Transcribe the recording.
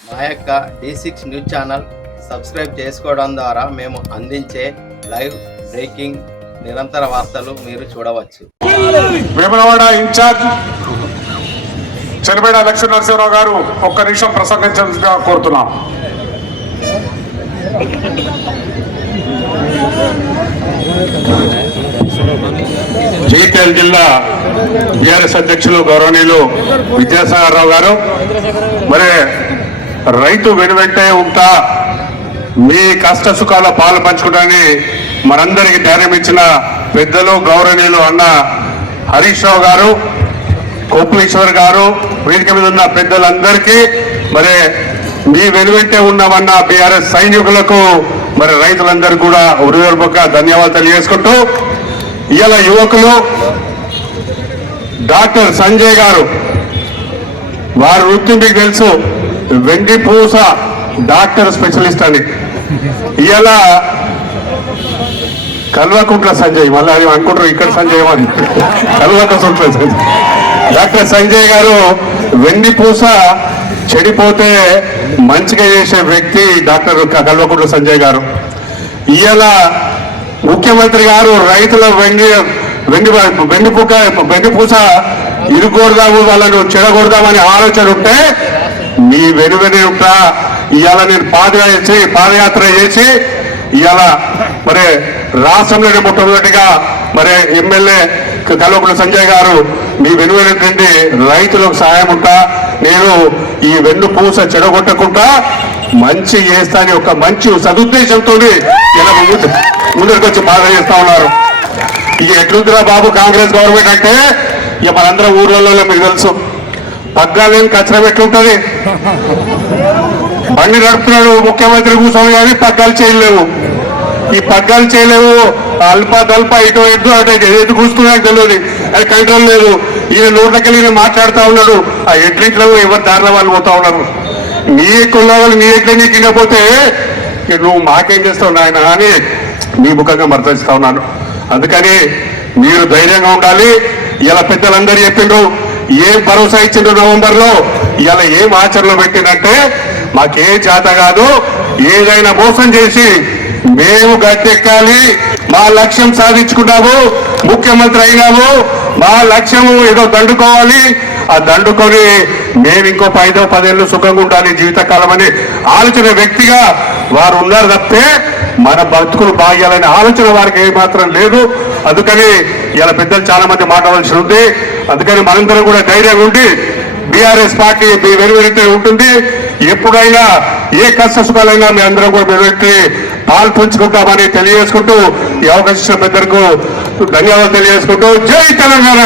మా యొక్క D six news channel subscribe చేసుకోవడం ద్వారా మేము అందించే లైవ్ బ్రేకింగ్ నిరంతర వార్తలు మీరు చూడవచ్చు. వేములవాడ ఇన్ఛార్జ్ చెలిపేట లక్ష్మీ నరసింహరావు గారు ఒక్క నిమిషం ప్రసంగించాల్సిందిగా కోరుతున్నాం. జగిత్యాల జిల్లా బీఆర్ఎస్ అధ్యక్షులు గౌరవనీయులు విద్యాసాగర్ రావు గారు మరి రైతు వెనువెంటే ఉంటా. మీ కష్ట సుఖాల పాలు పంచుకోవడానికి మనందరికి ధైర్యం ఇచ్చిన పెద్దలు గౌరవనీయులు అన్న హరీష్ రావు గారు కోపులేశ్వర్ గారు వేదిక మీద ఉన్న పెద్దలందరికీ మరి మీ వెనువెంటే ఉన్నామన్న బీఆర్ఎస్ సైనికులకు మరి రైతులందరికీ కూడా హృదయపూర్వక ధన్యవాదాలు తెలియజేసుకుంటూ ఇవాళ యువకులు డాక్టర్ సంజయ్ గారు వారి వృత్తి మీకు తెలుసు. వెండి పూస డాక్టర్ స్పెషలిస్ట్ అని ఇలా కల్వకుంట్ల సంజయ్ మళ్ళీ అది అనుకుంటారు ఇక్కడ సంజయ్ అని కల్వకుంట్ల సంజయ్. డాక్టర్ సంజయ్ గారు వెండి పూస చెడిపోతే మంచిగా చేసే వ్యక్తి డాక్టర్ కల్వకుంట్ల సంజయ్ గారు. ఇవాళ ముఖ్యమంత్రి గారు రైతుల వెండి వెండి వెండి పూక వెండి పూస ఇరుగొడదాము వాళ్ళను చెడగొడదామని ఆలోచన ఉంటే మీ వెనువెని ఉంటా. ఇవాళ నేను పాదయాత్ర చేసి పాదయాత్ర చేసి ఇవాళ మరి రాష్ట్రంలోనే మొట్టమొదటిగా మరి ఎమ్మెల్యే కల్వకుల సంజయ్ గారు మీ వెనువెనండి రైతులకు సహాయం ఉంటా. నేను ఈ వెన్ను పూస చెడగొట్టకుండా మంచి చేస్తాని ఒక మంచి సదుద్దేశంతో ఇలా ముందరికి వచ్చి బాధ చేస్తా ఉన్నారు. ఇక ఎట్లుందిరా బాబు కాంగ్రెస్ గవర్నమెంట్ అంటే? ఇక మనందరం ఊర్లలో మీకు తెలుసు. పగ్గాలు లేని కచ్చరం ఎట్లుంటది? బండి నడుపుతున్నాడు ముఖ్యమంత్రి కూర్చొని కానీ పగ్గాలు చేయలేవు. ఈ పగ్గాలు చేయలేవు అల్ప దల్ప ఇటు ఎటు అంటే ఎటు కూర్చున్నాక తెలియదు. అది కంట్రోల్ లేదు. ఈయన నోట్లకెళ్ళి మాట్లాడుతూ ఉన్నాడు. ఆ ఎట్లింట్లో ఎవరి దారిలో వాళ్ళు పోతా ఉన్నారు? నీ ఎక్కువ వాళ్ళు నీ ఎట్లా నీకు ఇవ్వకపోతే నువ్వు మాకేం చేస్తావు నాయన అని మీ ముఖంగా మర్దరిస్తా ఉన్నాను. అందుకని మీరు ధైర్యంగా ఉండాలి. ఇలా పెద్దలందరూ చెప్పిండ్రు. ఏం భరోసా ఇచ్చిండ్రు నవంబర్లో ఇలా ఏం ఆచరణలో పెట్టిందంటే మాకే చేత కాదు ఏదైనా మోసం చేసి మేము గట్టెక్కాలి మా లక్ష్యం సాధించుకున్నాము ముఖ్యమంత్రి అయినాము మా లక్ష్యము ఏదో దండుకోవాలి ఆ దండుకొని మేము ఇంకో ఐదో పదేళ్ళు సుఖంగా ఉండాలి జీవితకాలం అని ఆలోచన వ్యక్తిగా వారు ఉన్నారు తప్పే మన బతుకులు బాగాలనే ఆలోచన వారికి ఏమాత్రం లేదు. అందుకని ఇలా పెద్దలు చాలా మంది మాట్లాడాల్సి ఉంది. అందుకని మనందరం కూడా ధైర్యంగా ఉండి బీఆర్ఎస్ పార్టీ మీ వెలువెరితే ఉంటుంది. ఎప్పుడైనా ఏ కష్ట సుఖాలైనా మీ అందరం కూడా వెలువెట్టి పాలు పంచుకుంటామని తెలియజేసుకుంటూ ఈ అవకాశం ఇచ్చిన పెద్దలకు ధన్యవాదాలు తెలియజేసుకుంటూ జై తెలంగాణ!